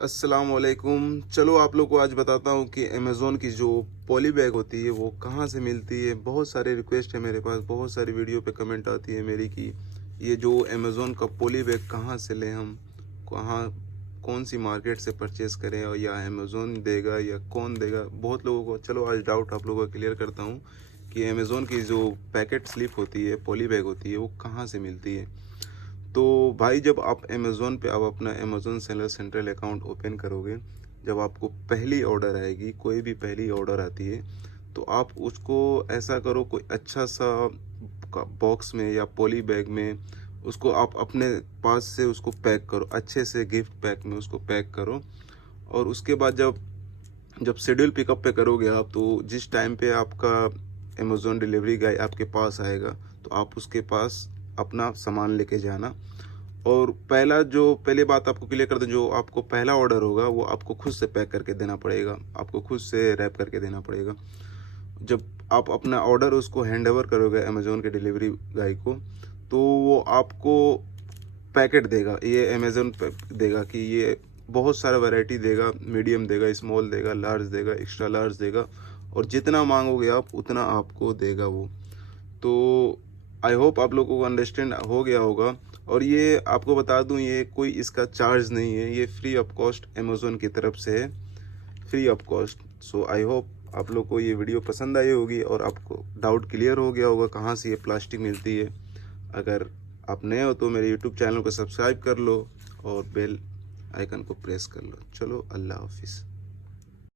अस्सलाम वालेकुम। चलो आप लोग को आज बताता हूँ कि अमेज़ोन की जो पॉली बैग होती है वो कहाँ से मिलती है। बहुत सारे रिक्वेस्ट है मेरे पास, बहुत सारी वीडियो पे कमेंट आती है मेरी कि ये जो अमेज़ोन का पॉली बैग कहाँ से लें हम, कहाँ कौन सी मार्केट से परचेज़ करें, और या अमेज़ोन देगा या कौन देगा। बहुत लोगों को चलो आज डाउट आप लोगों को क्लियर करता हूँ कि अमेज़ोन की जो पैकेट स्लिप होती है, पॉली बैग होती है, वो कहाँ से मिलती है। तो भाई जब आप अमेज़ोन पे आप अपना Amazon seller central account open करोगे, जब आपको पहली ऑर्डर आएगी, कोई भी पहली ऑर्डर आती है, तो आप उसको ऐसा करो, कोई अच्छा सा बॉक्स में या पॉली बैग में उसको आप अपने पास से उसको पैक करो, अच्छे से गिफ्ट पैक में उसको पैक करो। और उसके बाद जब जब शेड्यूल पिकअप पे करोगे आप, तो जिस टाइम पे आपका अमेज़ोन डिलीवरी गाय आपके पास आएगा, तो आप उसके पास अपना सामान लेके जाना। और पहली बात आपको क्लियर कर दूं, जो आपको पहला ऑर्डर होगा वो आपको खुद से पैक करके देना पड़ेगा, आपको खुद से रैप करके देना पड़ेगा। जब आप अपना ऑर्डर उसको हैंड ओवर करोगे अमेज़ोन के डिलीवरी गाय को, तो वो आपको पैकेट देगा, ये अमेज़न देगा कि ये बहुत सारा वैरायटी देगा, मीडियम देगा, स्मॉल देगा, लार्ज देगा, एक्स्ट्रा लार्ज देगा, और जितना मांगोगे आप उतना आपको देगा वो। तो आई होप आप लोगों को अंडरस्टैंड हो गया होगा। और ये आपको बता दूं, ये कोई इसका चार्ज नहीं है, ये फ्री ऑफ कॉस्ट अमेज़ोन की तरफ से है, free of cost. So I hope आप लोग को ये वीडियो पसंद आई होगी और आपको डाउट क्लियर हो गया होगा कहाँ से ये प्लास्टिक मिलती है। अगर आप नए हो तो मेरे यूट्यूब चैनल को सब्सक्राइब कर लो और बेल आइकन को प्रेस कर लो। चलो अल्लाह हाफिज़।